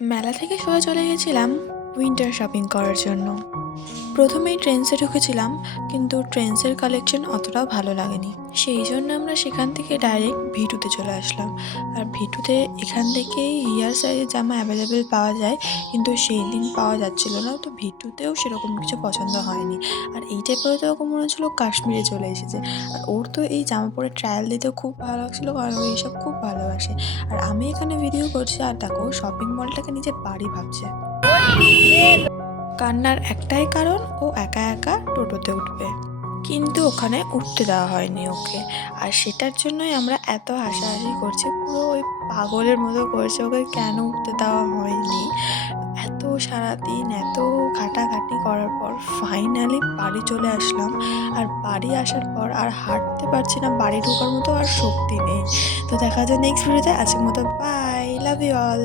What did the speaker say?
মেলা থেকে সোজা চলে গেছিলাম উইন্টার শপিং করার জন্য। প্রথমেই ট্রেন্ডসে ঢুকেছিলাম, কিন্তু ট্রেন্ডসের কালেকশন অতটাও ভালো লাগেনি। সেই জন্য আমরা সেখান থেকে ডাইরেক্ট ভিটুতে চলে আসলাম। আর ভিটুতে এখান থেকেই হেয়ার সাইজের জামা অ্যাভেলেবেল পাওয়া যায়, কিন্তু সেই দিন পাওয়া যাচ্ছিল না, তো ভিটুতেও সেরকম কিছু পছন্দ হয়নি। আর এইটা পরে তো ওকে মনে হচ্ছিলো কাশ্মীরে চলে এসেছে। আর ওর তো এই জামা পরে ট্রায়াল দিতেও খুব ভালো লাগছিলো, কারণ ও এইসব খুব ভালোবাসে। আর আমি এখানে ভিডিও করছি, আর দেখো শপিং মলটাকে নিজের বাড়ি ভাবছে। কান্নার একটাই কারণ, ও একা একা টোটোতে উঠবে, কিন্তু ওখানে উঠতে দেওয়া হয়নি ওকে। আর সেটার জন্যই আমরা এত হাসাহাসি করছি, পুরো ওই পাগলের মতো করছে ওকে কেন উঠতে দেওয়া হয়নি। এত সারাদিন এত ঘাটাঘাটি করার পর ফাইনালি বাড়ি চলে আসলাম। আর বাড়ি আসার পর আর হাঁটতে পারছি না, বাড়ি ঢোকার মতো আর শক্তি নেই। তো দেখা যায় নেক্সট ভিডিওতে। আজকের মতো বাই, লাভ ইউ অল।